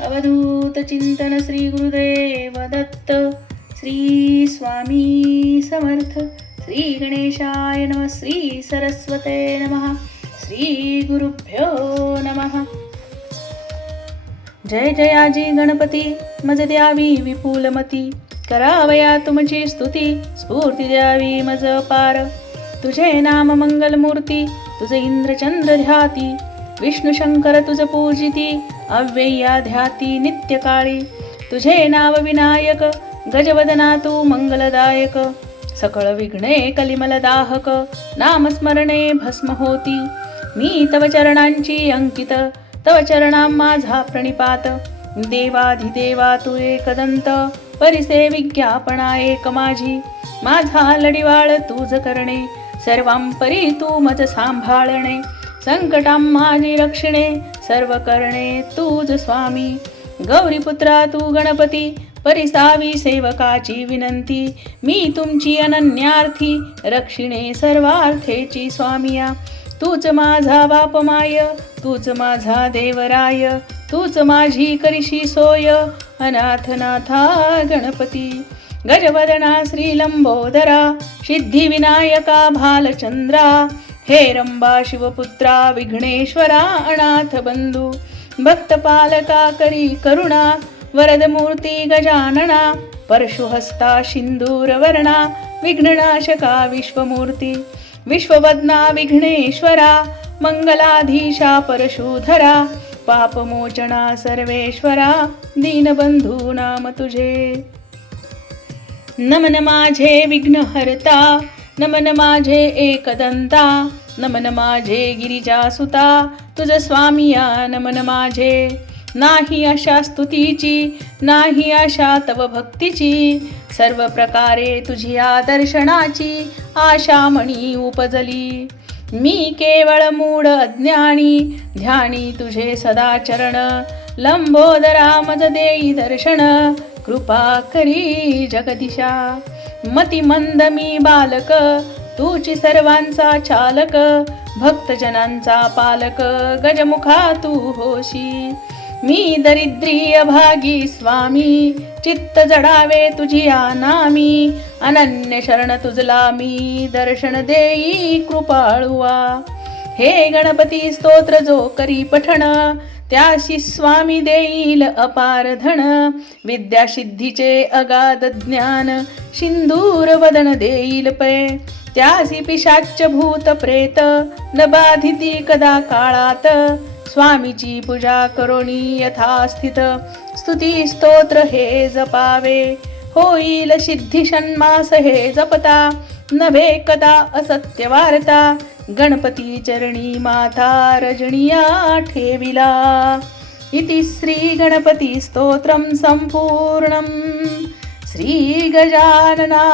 अवधूत चिंतन श्री गुरुदेव दत्त. श्री स्वामी समर्थ. श्री गणेशाय नमः. श्री सरस्वते नमः. श्री गुरुभ्यो नमः. जय जयाजी गणपती मज द्यावी विपुलमती. करावया तुमची स्तुती स्फूर्ती द्यावी मज पार. तुझे नाम मंगलमूर्ती तुझे इंद्रचंद्र ध्याती. विष्णू शंकर तुझ पूजिती अव्यया ध्याती नित्यकाळी. तुझे नाव विनायक गजवदना तू मंगलदायक. सकळ विघ्ने कलिमलदाहक नामस्मरणे भस्म होती. मी तव चरणांची अंकित तव चरणां माझा प्रणिपात. देवाधिदेवा तू एकदंत परिसे विज्ञापना एक माझी. माझा लढिवाळ तुझ करणे सर्वांपरी तू मज सांभाळणे. संकटां माझी रक्षणे सर्व करणे तूज स्वामी. गौरीपुत्रा तू गणपती परिसावी सेवकाची विनंती. मी तुमची अनन्यार्थी रक्षिणे सर्वार्थेची स्वामिया. तूच माझा बाप माय तूच माझा देवराय. तूच माझी करिशी सोय अनाथनाथा गणपती. गजवदना श्री लंबोदरा सिद्धिविनायका भालचंद्रा. हे रंबा शिवपुत्रा विघ्नेश्वरा अनाथ बंधू. भक्तपालका करी करुणा वरदमूर्ती गजानना. परशुहस्ता सिंदूरवर्णा विघ्ननाशका विश्वमूर्ती. विश्ववदना विघ्नेश्वरा मंगलाधीशा परशुधरा. पापमोचना सर्वेश्वरा दीनबंधू नाम तुझे. नमन माझे विघ्नहर्ता नमन माझे एकदंता. नमन माझे गिरिजासुता तुझ स्वामिया नमन माझे. नाही आशा स्तुतीची नाही आशा तव भक्तीची. सर्व प्रकारे तुझी दर्शनाची आशा मणी उपजली. मी केवळ मूढ अज्ञानी ध्यानी तुझे सदा चरण. लंबोदरा मज देई दर्शन कृपा करी जगदीशा. मती मंद मी बालक तूची सर्वांचा चालक. भक्तजनांचा पालक गजमुखा तू होशी. मी दरिद्री अभागी स्वामी चित्त जडावे तुझिया नामी. अनन्य शरण तुझला मी दर्शन देई कृपाळुवा. हे गणपती स्तोत्र जो करी पठण त्याशी स्वामी देईल अपार धन. विद्या सिद्धीचे अगाध ज्ञान सिंदूर वदन देईल पै. त्यासी पिशाच भूत प्रेत न बाधिती कदा काळात. स्वामीची पूजा करोनी यथास्थित स्तुती स्तोत्र हे जपावे. होईल सिद्धी षण्मास हे जपता नव्हे कदा असत्य वार्ता. गणपती चरणी माता रजनिया ठेविला. इति श्री गणपती स्तोत्रम संपूर्णम. श्री गजाननार्पणमस्तु.